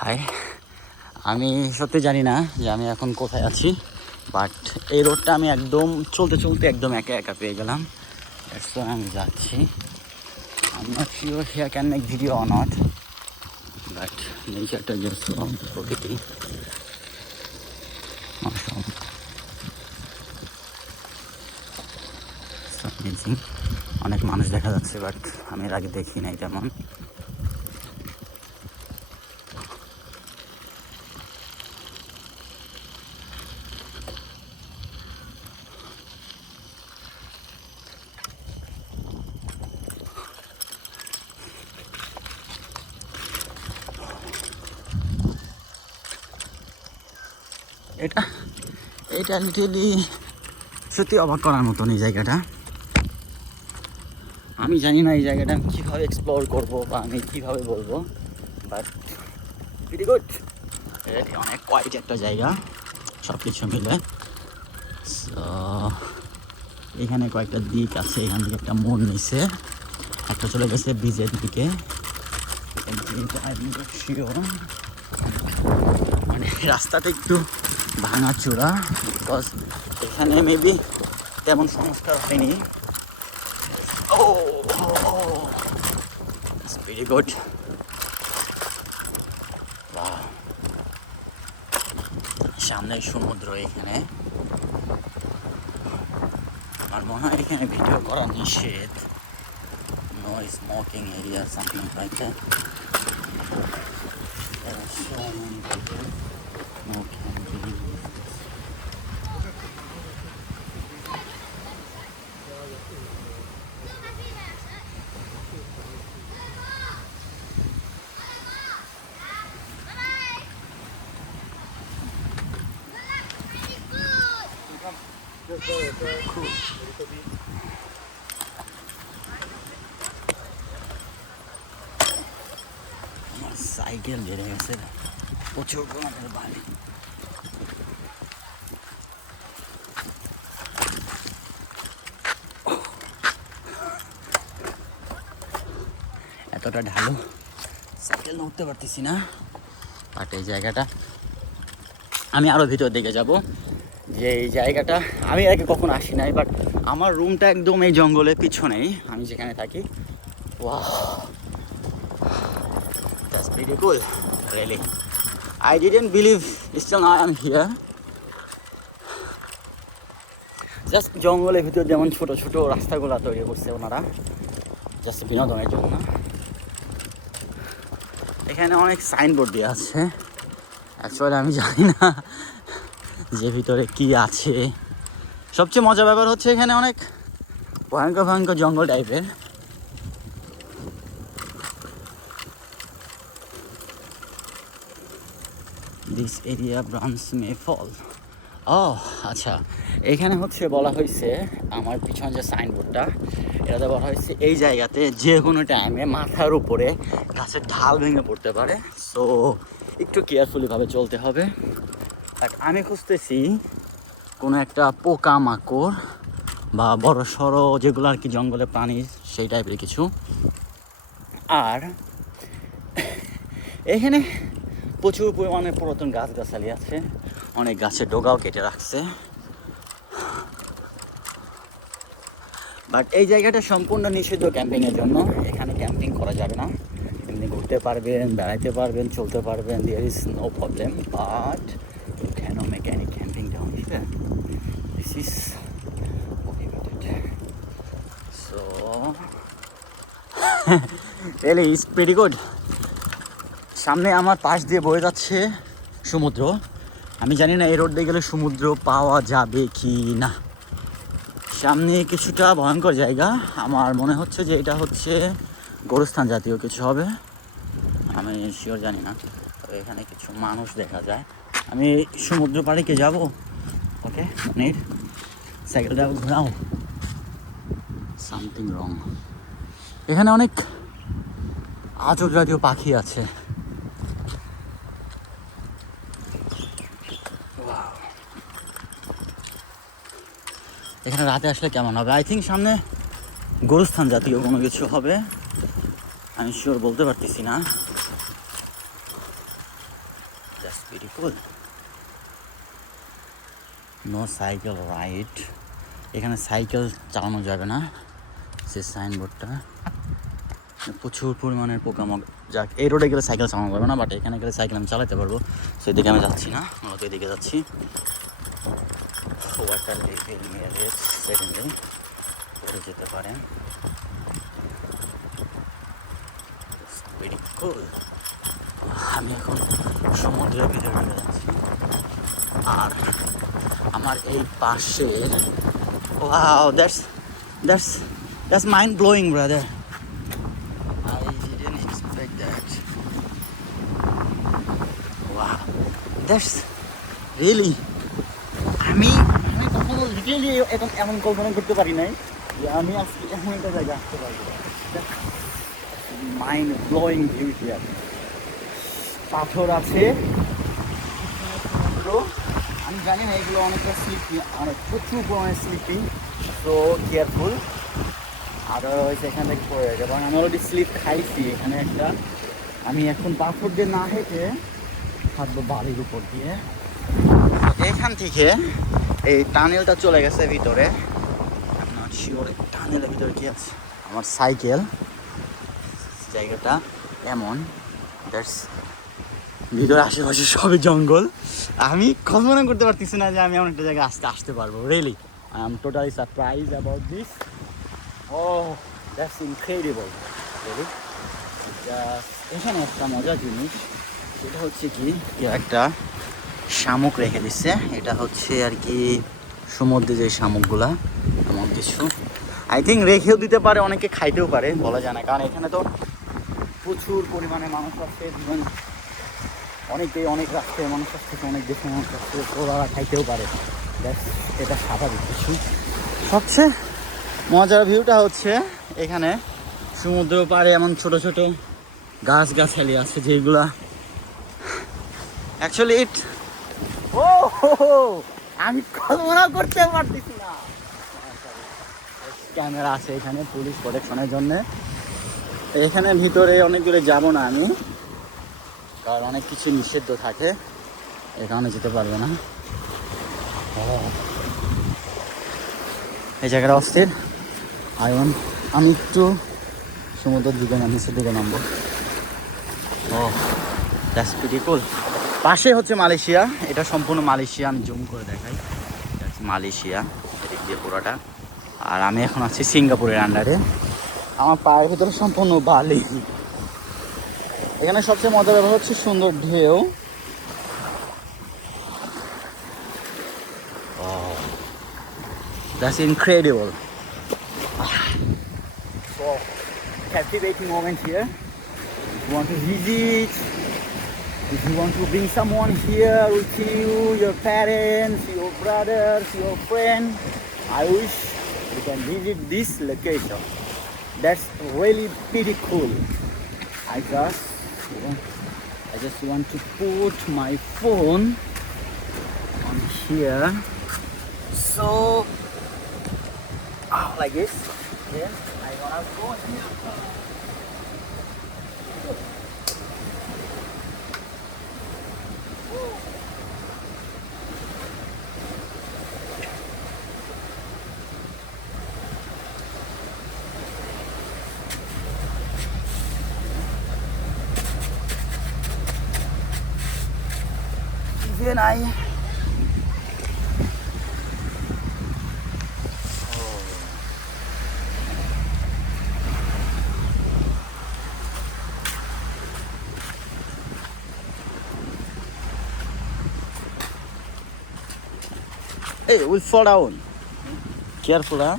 High, আমি সত্যি জানি না যে আমি এখন কোথায় আছি, বাট এই রোডটা আমি একদম চলতে চলতে একদম একা একা পেয়ে গেলাম। আমি যাচ্ছি। I'm not sure here can make video or not, but নেচারটা জাস্ট প্রকৃতি অ্যামেজিং। অনেক মানুষ দেখা যাচ্ছে, বাট আমি এর আগে দেখি নাই তেমন। এটা এটা লিটারলি সত্যি অবাক করার মতন এই জায়গাটা। আমি জানি না এই জায়গাটা আমি কীভাবে এক্সপ্লোর করবো বা আমি কীভাবে বলবো, বাট ভেরি গুড। এটি অনেক কোয়াইট একটা জায়গা সব কিছু মিলে। সো এখানে কয়েকটা দিক আছে, এখান থেকে একটা মোড় নিছে, একটা চলে গেছে ব্রিজের দিকে। মানে রাস্তাটা একটু ভাঙাচোরা, বিকজ এখানে মেবি তেমন সংস্কার হয়নি। Very good. সামনে সমুদ্র। এখানে আমার মনে হয় এখানে ভিডিও করা নিষেধ। No smoking area something like that. আমার সাইকেল বেড়ে গেছে, প্রচুর পরিমাণের বালি। এতটা ঢালু সাইকেল উঠতে পারতেছি না। বাট এই জায়গাটা আমি আরও ভিতর দিকে যাব। যে এই জায়গাটা আমি আগে কখনো আসি নাই, বাট আমার রুমটা একদম এই জঙ্গলের পিছনেই, আমি যেখানে থাকি। Wow, that's very cool really. I didn't believe still now I am here. Just জঙ্গলের ভিতর যেমন ছোট ছোট রাস্তাগুলো তৈরি করছে ওনারা, জাস্ট বিনোদনের জন্য। এখানে অনেক সাইনবোর্ড দেওয়া আছে। অ্যাকচুয়ালি আমি জানি না যে ভিতরে কি আছে। সবচেয়ে মজার ব্যাপার হচ্ছে এখানে অনেক ভয়ঙ্কর ভয়ঙ্কর জঙ্গল টাইপের। দিস এরিয়া ব্রাঞ্চ মে ফল। ও আচ্ছা, এখানে হচ্ছে বলা হয়েছে, আমার পিছনে যে সাইনবোর্ডটা, এটাতে বলা হয়েছে এই জায়গাতে যে কোনো টাইমে মাথার উপরে গাছের ঢাল ভেঙে পড়তে পারে। সো একটু কেয়ারফুলিভাবে চলতে হবে। বাট আমি খুঁজতেছি কোনো একটা পোকা মাকড় বা বড় সড়ো যেগুলো আর কি জঙ্গলে প্রাণী, সেই টাইপের কিছু। আর এখানে প্রচুর পরিমাণে পুরাতন গাছগাছালি আছে, অনেক গাছের ডগাও কেটে রাখছে। বাট এই জায়গাটা সম্পূর্ণ নিষিদ্ধ ক্যাম্পিংয়ের জন্য। এখানে ক্যাম্পিং করা যাবে না। এমনি ঘুরতে পারবেন, বেড়াইতে পারবেন, চলতে পারবেন, there is no problem, but you cannot make any camping down here. This is prohibited. So really is pretty good. সামনে আমার পাশ দিয়ে বয়ে যাচ্ছে সমুদ্র। আমি জানি না এই রোড দিয়ে গেলে সমুদ্র পাওয়া যাবে কি না। সামনে কিছুটা ভয়ঙ্কর জায়গা, আমার মনে হচ্ছে যে এটা হচ্ছে গোরস্থান জাতীয় কিছু হবে, আমি শিওর জানি না। তবে এখানে কিছু মানুষ দেখা যায়। আমি সমুদ্র পাড়ে কে যাবো? ওকে নিড সাইকেলটা ঘোরাও। Something wrong. এখানে অনেক আজব জাতীয় পাখি আছে। এখানে রাতে আসলে কেমন হবে? আই থিঙ্ক সামনে গোরস্থান জাতীয় কোনো কিছু হবে, আমি শিওর বলতে পারতেছি না। বিউটিফুল। নো সাইকেল রাইড, এখানে সাইকেল চালানো যাবে না, সে সাইনবোর্ডটা। প্রচুর পরিমাণের পোকামাকড়, যাক এই রোডে গেলে সাইকেল চালানো যাবে না, বাট এখানে গেলে সাইকেল আমি চালাতে পারবো। সেদিকে আমি যাচ্ছি না, মূলত এদিকে যাচ্ছি। ওয়াটার লেভেল নিয়ারেস্ট সেকেন্ডে পড়ে যেতে পারেন। ভেরি কুল। আমি এখন সমুদ্রের ভিতরে ঢুকে যাচ্ছি, আর আমার এই পাশের, wow, that's mind blowing brother. I didn't expect that. Wow, that's really, আমি কখনো লিটারালি এমন কল্পনা করতে পারি নাই যে আমি আজকে এমন একটা জায়গায় আসতে পারবো। Mind blowing view here. পাথর আছে, সমুদ্র। আমি জানি না এগুলো অনেকটা স্লিপি, অনেক প্রচুর পরিমাণে স্লিপি, সো কেয়ারফুল। আদারওয়াইজ এখান থেকে পড়ে যাবে, আমি অলরেডি স্লিপ খাইছি এখানে একটা। আমি এখন পাথর দিয়ে না হেঁটে হাঁটবো বাড়ির উপর দিয়ে। এখান থেকে এই টানেলটা চলে গেছে ভিতরে, নট শিওর টানেলের ভিতরে কি আছে। আমার সাইকেল, জায়গাটা এমন, দ্যাটস ভিতরে আশেপাশে সবই জঙ্গল। আমি কল্পনা করতে পারতেছি না যে আমি এমন একটা জায়গায় আসতে পারবো। Really I am totally surprise about this. Oh, that's incredible. এখানে একটা মজার জিনিস, সেটা হচ্ছে কি একটা শামুক রেখে দিচ্ছে। এটা হচ্ছে আর কি সমুদ্রে যে শামুকগুলা, এমন কিছু আই থিঙ্ক রেখেও দিতে পারে, অনেকে খাইতেও পারে, বলা যায় না। কারণ এখানে তো প্রচুর পরিমাণে মানুষ আসছে, অনেক রাষ্ট্রের মানুষ আসছে, অনেক দেশের মানুষ আসছে, ওরা খাইতেও পারে। এটা স্বাভাবিক কিছু। সবচেয়ে মজার ভিউটা হচ্ছে এখানে সমুদ্র পাড়ে এমন ছোট ছোট গাছগাছালি আছে, যেগুলা অ্যাকচুয়ালি আমি কল্পনা করতে পারতেছি না। ক্যামেরা আছে এখানে পুলিশ প্রোটেকশনের জন্য। এখানে ভিতরে অনেক দূরে যাব না আমি, কারণ অনেক কিছু নিষিদ্ধ থাকে, এ কারণে যেতে পারবে না। এই জায়গাটা অস্থির। আমি একটু সমুদ্রের দিকে নিচের দিকে নামবো। দ্যাটস প্রিটি কুল। পাশে হচ্ছে মালয়েশিয়া, এটা সম্পূর্ণ মালয়েশিয়া। আমি জুম করে দেখাই, মালয়েশিয়া এদিক দিয়ে পুরোটা। আর আমি এখন আছি সিঙ্গাপুরের আন্ডারে। আমার পায়ের ভিতরে সম্পূর্ণ বালি। এখানে সবচেয়ে মজার ব্যাপার হচ্ছে সুন্দর ঢেউ। That's incredible. So captivating moment here. If you want to visit, if you want to bring someone here with you, your parents, your brothers, your friend, I wish you can visit this location. That's really pretty cool. I just want to put my phone on here, so like this. Then I wanna go here. Then hey, we'll fall down. Careful, huh?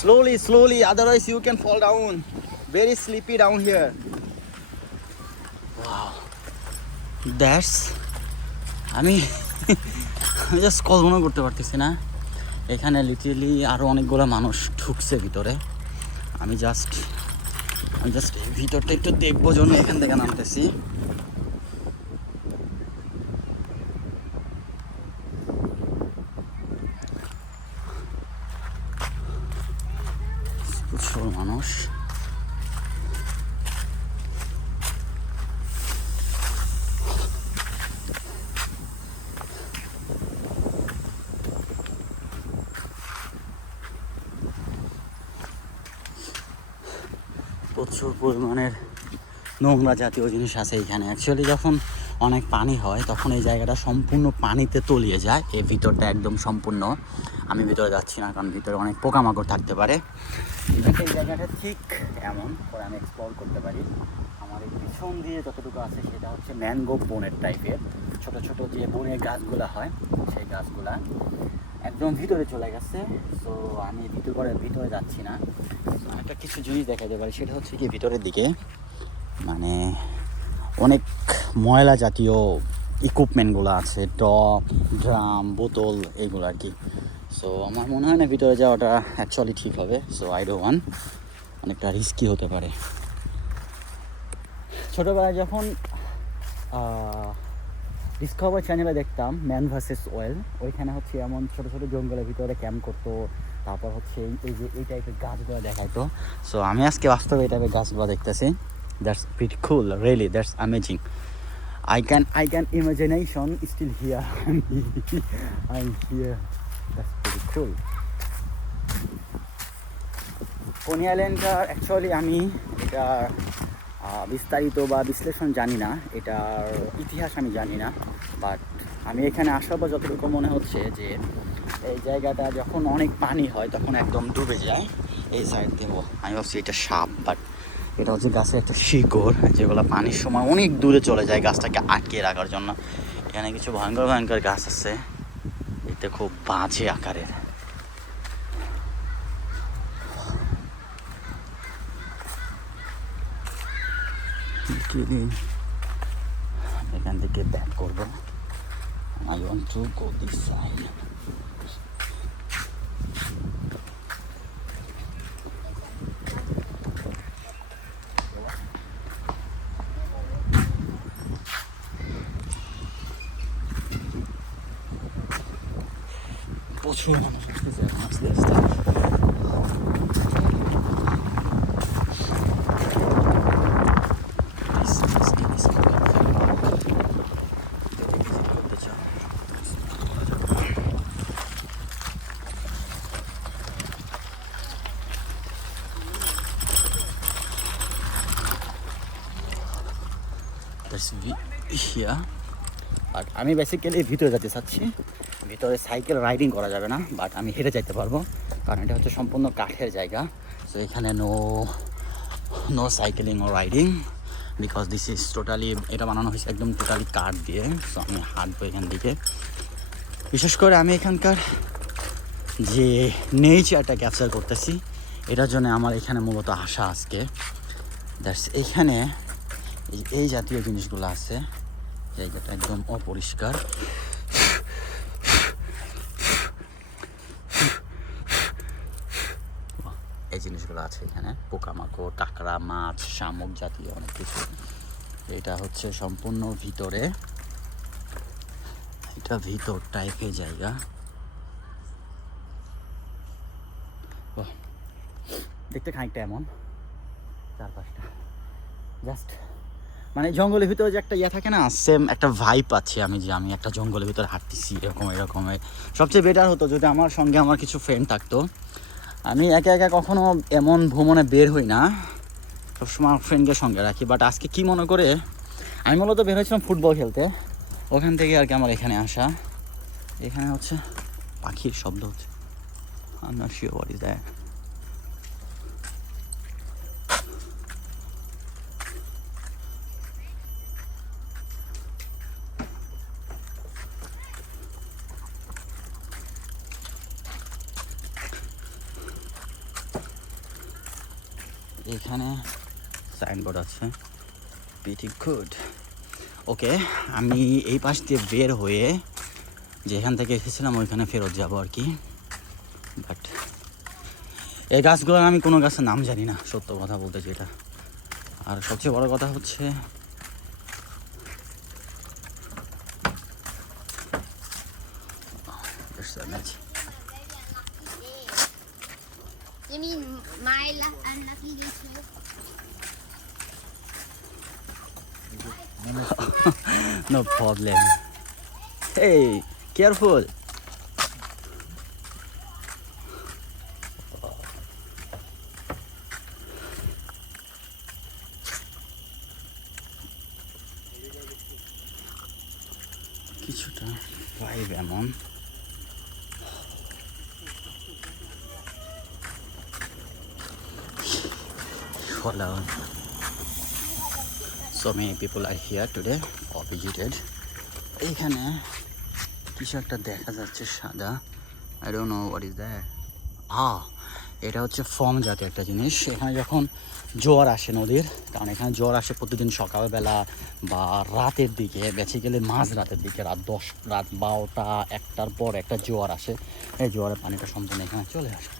Slowly, otherwise you can fall down. Very sleepy down here. Wow, that's আমি just কল্পনা করতে পারতেছি না। এখানে literally আরও অনেকগুলো মানুষ ঢুকছে ভিতরে। আমি জাস্ট ভিতরটা একটু দেখবো জন্য এখান থেকে নামতেছি। প্রচুর মানুষ। প্রচুর পরিমাণের নোংরা জাতীয় জিনিস আছে এখানে। অ্যাকচুয়ালি যখন অনেক পানি হয় তখন এই জায়গাটা সম্পূর্ণ পানিতে তলিয়ে যায়। এই ভিতরটা একদম সম্পূর্ণ, আমি ভিতরে যাচ্ছি না কারণ ভিতরে অনেক পোকামাকড় থাকতে পারে। ইভেন এই জায়গাটা ঠিক এমন করে আমি এক্সপ্লোর করতে পারি। আমার এই পিছন দিয়ে যতটুকু আছে সেটা হচ্ছে ম্যানগ্রোভ বনের টাইপের, ছোট ছোট যে বনের গাছগুলো হয় সেই গাছগুলা একদম ভিতরে চলে গেছে। সো আমি ভিতরে যাচ্ছি না। একটা কিছু জিনিস দেখাতে পারি, সেটা হচ্ছে কি ভিতরের দিকে মানে অনেক ময়লা জাতীয় ইকুইপমেন্টগুলো আছে, টব, ড্রাম, বোতল, এগুলো আর কি। সো আমার মনে হয় না ভিতরে যাওয়াটা অ্যাকচুয়ালি ঠিক হবে। সো আই ডোন্ট ওয়ান্ট, অনেকটা রিস্কি হতে পারে। ছোটোবেলায় যখন ডিসকভার চ্যানেলে দেখতাম ম্যান ভার্সেস ওয়েল, ওইখানে হচ্ছে এমন ছোটো ছোটো জঙ্গলের ভিতরে ক্যাম্প করতো, তারপর হচ্ছে এই টাইপের গাছগুলো দেখাইতো। সো আমি আজকে বাস্তবে এই টাইপের গাছগুলো দেখতেছি। That's pretty cool, really that's amazing. I can imagination still here. I'm here. That's pretty cool. Coney আইল্যান্ডটা অ্যাকচুয়ালি আমি এটা বিস্তারিত বা বিশ্লেষণ জানি না, এটার ইতিহাস আমি জানি না। বাট আমি এখানে আসার পর যতটুকু মনে হচ্ছে যে এই জায়গাটা যখন অনেক পানি হয় তখন একদম ডুবে যায়। এই সাইড দেবো আমি ভাবছি এটা সাপ, বাট এটা হচ্ছে গাছের একটা শিকড় যেগুলো পানির সময় অনেক দূরে চলে যায় গাছটাকে আটকে রাখার জন্য। এখানে কিছু ভয়ঙ্কর ভয়ঙ্কর গাছ আছে, এটা খুব বাজে আকারের। এখান থেকে ব্যাক করবো। I want to go this side. প্রচুর মানুষ আসতেছে আস্তে আস্তে। বাট আমি বেসিক্যালি ভিতরে যেতে চাচ্ছি। ভিতরে সাইকেল রাইডিং করা যাবে না, বাট আমি হেঁটে যেতে পারবো কারণ এটা হচ্ছে সম্পূর্ণ কাঠের জায়গা। সো এখানে নো সাইকেলিং ও riding, because this is totally, এটা বানানো হয়েছে একদম টোটালি কাঠ দিয়ে। সো আমি হাঁটবো এখান থেকে। বিশেষ করে আমি এখানকার যে নেচারটা ক্যাপচার করতেছি, এটার জন্য আমার এখানে মূলত আসা আজকে। দ্যাটস এখানে এই জাতীয় জিনিসগুলো আছে, জায়গাটা একদম অপরিষ্কার। এই জিনিসগুলো আছে এখানে, পোকামাকড়, কাঁকড়া, মাছ, শামুক জাতীয় অনেক কিছু। এটা হচ্ছে সম্পূর্ণ ভিতরে, এটা ভিতর টাইপের জায়গা। দেখতে খানিকটা এমন, চারপাশটা জাস্ট মানে জঙ্গলের ভিতরে যে একটা থাকে না, সেম একটা ভাইব পাচ্ছি আমি, যে আমি একটা জঙ্গলের ভিতরে হাঁটতেছি এরকমের। সবচেয়ে বেটার হতো যদি আমার সঙ্গে আমার কিছু ফ্রেন্ড থাকতো। আমি একা একা কখনো এমন ভ্রমণে বের হই না, সবসময় আমার ফ্রেন্ডকে সঙ্গে রাখি। বাট আজকে কি মনে করে আমি মূলত বের হয়েছিলাম ফুটবল খেলতে, ওখান থেকে আর কি আমার এখানে আসা। এখানে হচ্ছে পাখির শব্দ হচ্ছে, I'm not sure what is that. এখানে সাইনবোর্ড আছে, প্রিটি গুড। ওকে, আমি এই পাশ দিয়ে বের হয়ে যেখান থেকে এসেছিলাম ওইখানে ফেরত যাবো আর কি। বাট এই গাছগুলোর আমি কোনো গাছের নাম জানি না, সত্য কথা বলতে যেটা। আর সবচেয়ে বড় কথা হচ্ছে You mean my unlucky issue? no problem. Hey, careful. একটা 5 এমন follow. So many people are here today or visited. এখানে কিছু একটা দেখা যাচ্ছে সাদা, I don't know what is that. এটা হচ্ছে ফর্ম জাতীয় একটা জিনিস। এখানে যখন জোয়ার আসে নদীর, কারণ এখানে জোয়ার আসে প্রতিদিন সকালবেলা বা রাতের দিকে, বেসিক্যালি মাঝ রাতের দিকে, রাত 12টা 1টার পর একটা জোয়ার আসে। এই জোয়ারের পানিটা সম্পূর্ণ এখানে চলে আসে।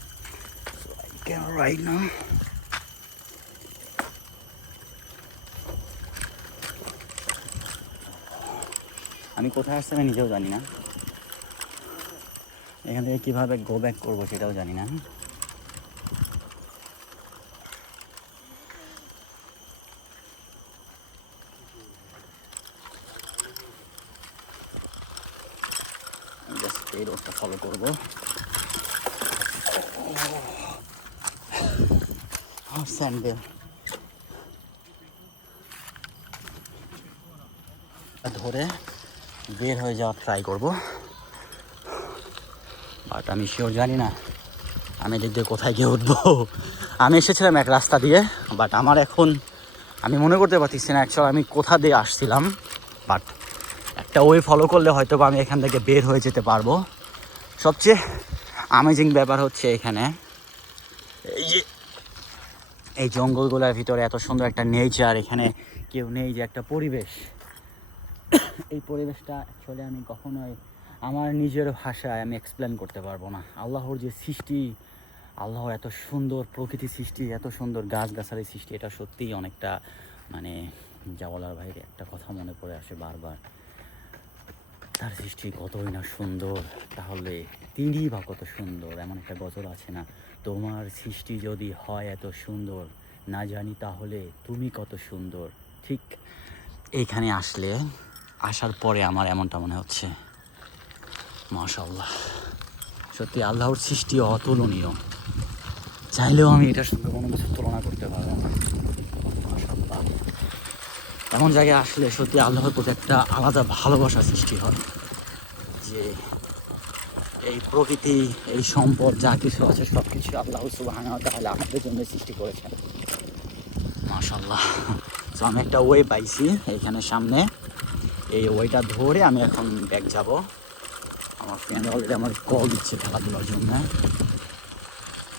So I can right now. আমি কোথায় আসছি আমি নিজেও জানি না, এখান থেকে কীভাবে গো ব্যাক করবো সেটাও জানি না। জাস্ট এই রোডটা ফলো করবো। স্যান্ডেল ধরে বের হয়ে যাওয়ার ট্রাই করবো, বাট আমি শিওর জানি না আমি এদিক দিয়ে কোথায় গিয়ে উঠবো। আমি এসেছিলাম এক রাস্তা দিয়ে, বাট আমার এখন আমি মনে করতে পারতেছি না অ্যাকচুয়ালি আমি কোথা দিয়ে আসছিলাম। বাট একটা ওয়ে ফলো করলে হয়তো বা আমি এখান থেকে বের হয়ে যেতে পারবো। সবচেয়ে অ্যামেজিং ব্যাপার হচ্ছে এখানে এই যে এই জঙ্গলগুলোর ভিতরে এত সুন্দর একটা নেচার, এখানে কেউ নেই, যে একটা পরিবেশ, এই পরিবেশটা অ্যাকচুয়ালি আমি কখনোই আমার নিজের ভাষায় আমি এক্সপ্লেন করতে পারবো না। আল্লাহর যে সৃষ্টি, আল্লাহর এত সুন্দর প্রকৃতি সৃষ্টি, এত সুন্দর গাছগাছালি সৃষ্টি, এটা সত্যিই অনেকটা মানে যা বলার বাইরে। একটা কথা মনে পড়ে আসে বারবার, তার সৃষ্টি কতই না সুন্দর, তাহলে তিনি বা কত সুন্দর। এমন একটা গজল আছে না, তোমার সৃষ্টি যদি হয় এত সুন্দর, না জানি তাহলে তুমি কত সুন্দর। ঠিক এইখানে আসার পরে আমার এমনটা মনে হচ্ছে, মাশাআল্লাহ, সত্যি আল্লাহর সৃষ্টি অতুলনীয়। চাইলেও আমি এটার সঙ্গে কোনো কিছু তুলনা করতে পারবো না। মাশাআল্লাহ, এমন জায়গায় আসলে সত্যি আল্লাহর প্রতি একটা আলাদা ভালোবাসা সৃষ্টি হয়, যে এই প্রকৃতি, এই সম্পদ যা কিছু আছে সব কিছু আল্লাহ সুবহানাহু ওয়া তাআলা আমাদের জন্য সৃষ্টি করেছেন। মাশাআল্লাহ। তো আমি একটা ওয়ে পাইছি এইখানে সামনে, এই ওয়েটা ধরে আমি এখন ব্যাক যাব। আমার ফ্রেন্ড অলরেডি আমার কল দিচ্ছে খেলাধুলার জন্য।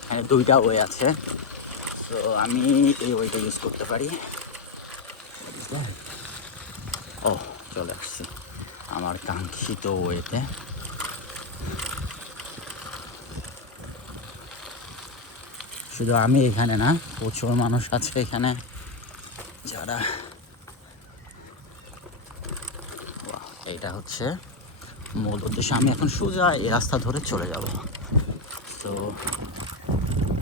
এখানে 2টা ওয়ে আছে, তো আমি এই ওয়েটা ইউজ করতে পারি। ও চলে আসছি আমার কাঙ্ক্ষিত ওয়েতে। শুধু আমি এখানে না, প্রচুর মানুষ আছে এখানে যারা, এইটা হচ্ছে মূল উদ্দেশ্য। আমি এখন সোজা এই রাস্তা ধরে চলে যাব। তো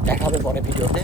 দেখা হবে পরে ভিডিওতে।